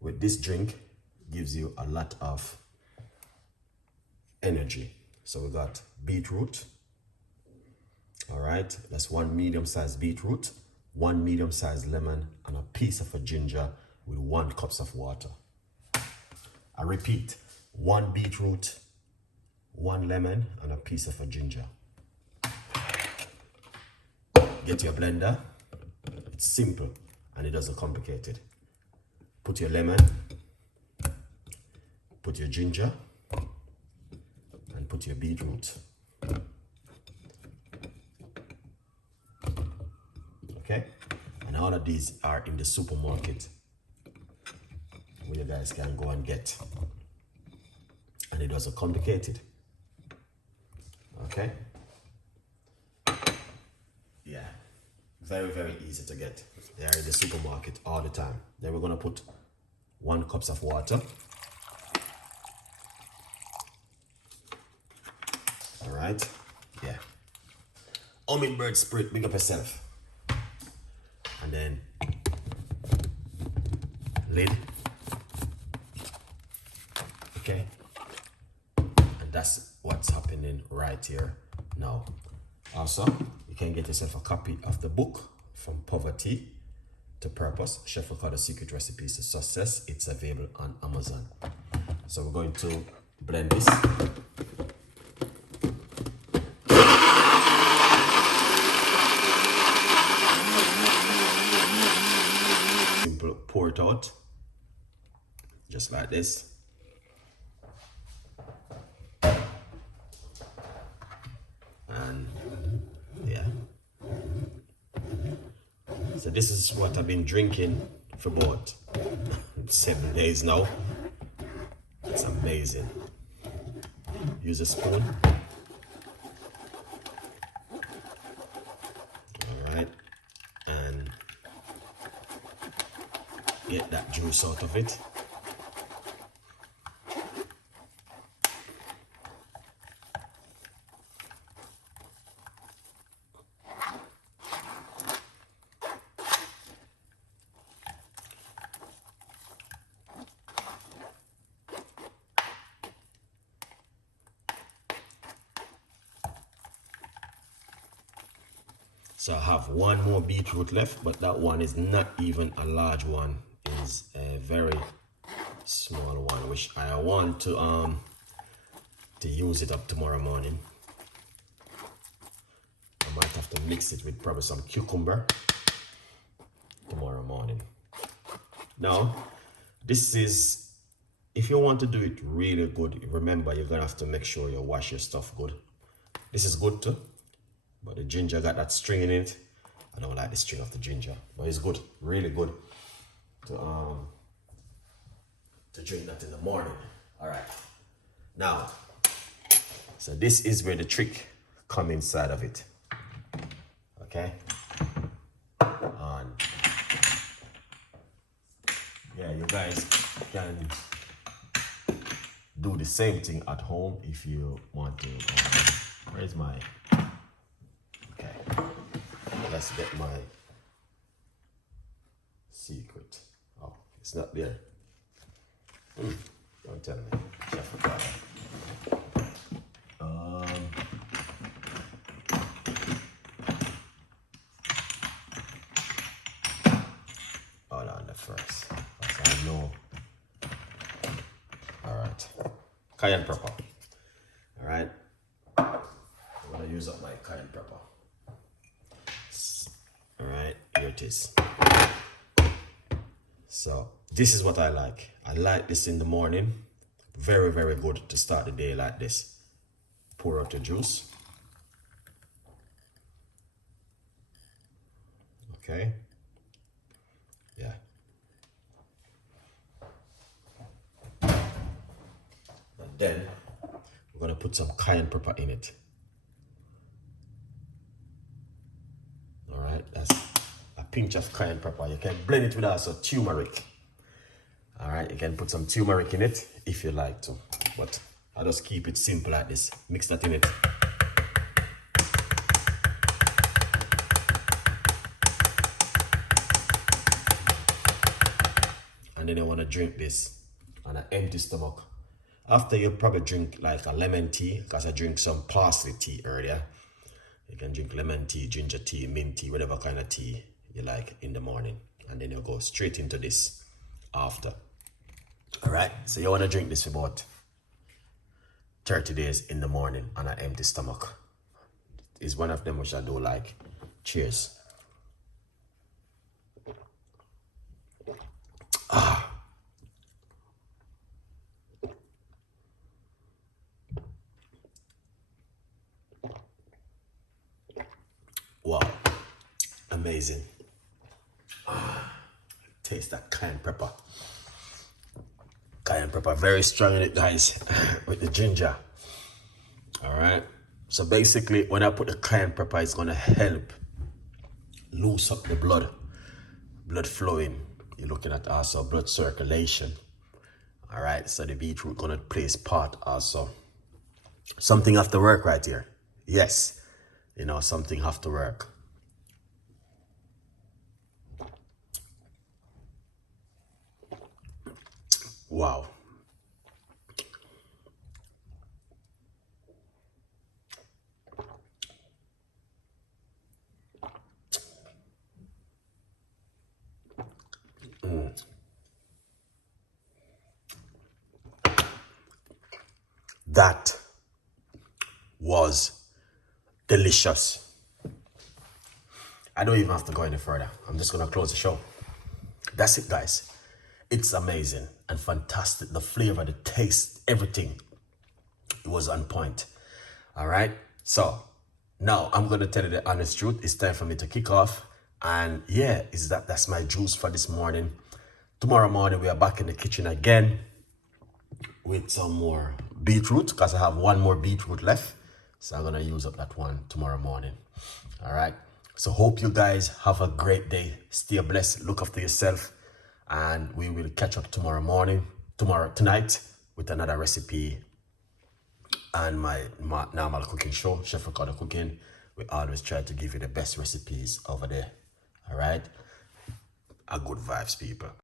with this drink, gives you a lot of energy. So we got beetroot. All right, that's 1 medium-sized beetroot, 1 medium-sized lemon, and a piece of a ginger with 1 cup of water. I repeat, 1 beetroot, 1 lemon, and a piece of a ginger. Get your blender. It's simple and it doesn't complicate it. Put your lemon, put your ginger, and put your beetroot. Okay, and all of these are in the supermarket where you guys can go and get, and it doesn't complicate it. Okay, yeah, very easy to get. They are in the supermarket all the time. Then we're gonna put 1 cup of water. All right, yeah. Hummingbird spirit, big up yourself. And then lid. Okay, and that's what's happening right here now. Also, you can get yourself a copy of the book From Poverty to Purpose, Chef Ricardo Secret Recipes to Success. It's available on Amazon. So we're going to blend this. Simple, pour it out just like this. And yeah, so this is what I've been drinking for about 7 days now. It's amazing. Use a spoon. All right, and get that juice out of it. So I have 1 more beetroot left, but that one is not even a large one. It's a very small one, which I want to use it up tomorrow morning. I might have to mix it with probably some cucumber tomorrow morning. Now, this is, if you want to do it really good, remember you're gonna have to make sure you wash your stuff good. This is good too. But the ginger got that string in it. I don't like the string of the ginger, but it's good, really good to drink that in the morning. All right, now, so this is where the trick comes inside of it. Okay, and yeah, you guys can do the same thing at home if you want to. Where's my? Okay, let's get my secret. Oh, it's not there. Don't tell me, Chef Ricardo. Hold on the first. That's I know. All right, cayenne pepper. All right, I'm gonna use up my cayenne pepper. All right, here it is. So this is what I like. I like this in the morning. Very good to start the day like this. Pour out the juice. Okay. Yeah. And then we're gonna put some cayenne pepper in it. That's a pinch of cayenne pepper. You can blend it with also turmeric. All right, you can put some turmeric in it if you like to, but I just keep it simple like this. Mix that in it. and then you want to drink this on an empty stomach. After you probably drink like a lemon tea, because I drink some parsley tea earlier. You can drink lemon tea, ginger tea, mint tea, whatever kind of tea you like in the morning. And then you go straight into this after. All right, so you want to drink this for about 30 days in the morning on an empty stomach. It's one of them which I do like. Cheers. Wow, amazing. Taste that cayenne pepper. Cayenne pepper, very strong in it, guys, with the ginger. All right. So basically, when I put the cayenne pepper, it's gonna help loose up the blood flowing. You're looking at also blood circulation. All right. So the beetroot gonna play its part also. Something have to work right here. Yes. You know, something have to work. Wow. That was delicious. I don't even have to go any further. I'm just gonna close the show. That's it, guys. It's amazing and fantastic. The flavor, the taste, everything. It was on point. All right. So now I'm gonna tell you the honest truth. It's time for me to kick off. And yeah, that's my juice for this morning. Tomorrow morning we are back in the kitchen again with some more beetroot, because I have one more beetroot left. So I'm gonna use up that one tomorrow morning. All right. So hope you guys have a great day. Stay blessed. Look after yourself. And we will catch up tonight with another recipe and my normal cooking show, Chef Ricardo Cooking. We always try to give you the best recipes over there. All right. A good vibes, people.